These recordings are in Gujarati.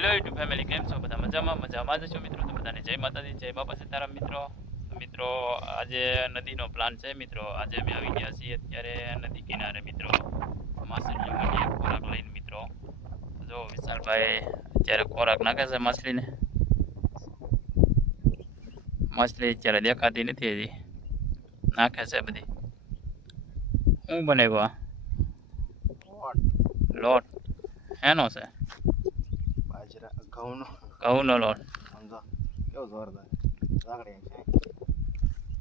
હેલો યુટ્યુબ ફેમિલી, કેમ છો બધા? મજામાં જ છો મિત્રો. તો બધાને જય માતાજી, જય બાપા સીતારામ મિત્રો. મિત્રો આજે નદીનો પ્લાન છે મિત્રો. આજે અમે આવી ગયા છીએ અત્યારે નદી કિનારે મિત્રો, માછલીઓ માટે ખોરાક લઈને મિત્રો. જો વિશાલભાઈ અત્યારે ખોરાક નાખે છે માછલીને. માછલી અત્યારે દેખાતી નથી, હજી નાખે છે બધી. શું બનાવ્યો? લોટ એનો છે, ઘઉંનો લોટ.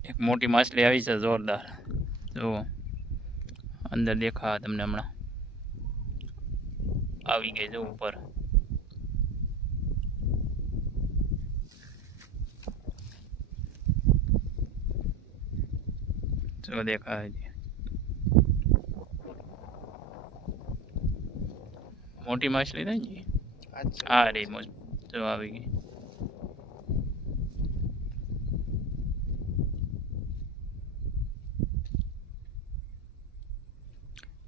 એક મોટી માછલી આવી છે જોરદાર. જુઓ અંદર દેખા તમને હમણાં આવી ગઈ જો ઉપર. જો દેખાય છે મોટી માછલી થઈ. હા રે જો આવી ગઈ.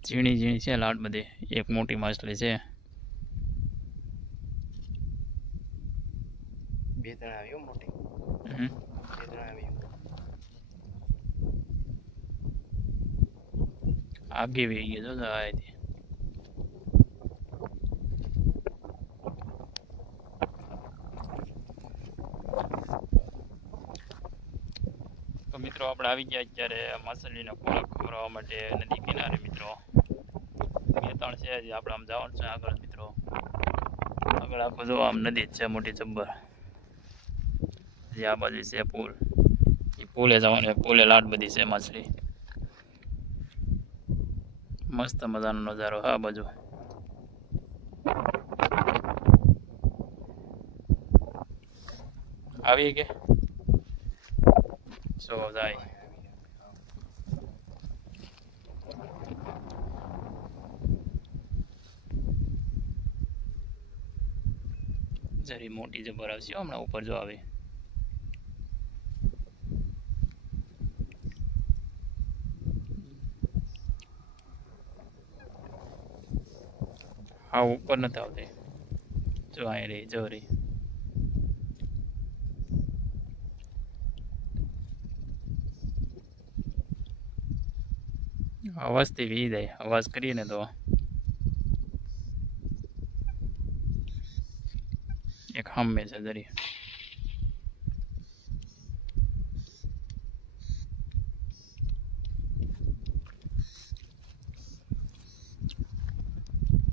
ઝીણી ઝીણી છે લાટ બધી. એક મોટી માછલી છે. બે ત્રણ આવ્યો મોટી. આગી વી ગઈ જો આયથી. તો મિત્રો આપણે આવી ગયા અત્યારે માછલીનો ખોરાક ખવડાવવા માટે નદી કિનારે મિત્રો. બે ત્રણ છે હજી આપણે આમ જવાનું છે આગળ મિત્રો. આગળ આખું જો આમ નદી જ છે મોટી જબ્બર. હજી આ બાજુ છે પુલ. એ પુલે જવાનું, પુલે લાટ બધી છે માછલી. મસ્ત મજાનો નજારો હા બાજુ. આવી કે સો જાય. જરી મોટી જબર આવશે હમણાં ઉપર જો આવે. હા ઉપર નથી આવતી. જો અહીં રહી જો રહી. અવાજથી વી જાય. અવાજ કરીએ ને તો એક હમે છે જરી.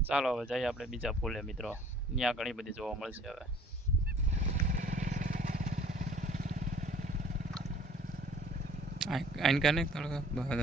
ચાલો હવે જઈએ આપણે બીજા પુલે મિત્રો. ત્યાં ઘણી બધી જોવા મળશે હવે. આઈન કાને થોડું બહાર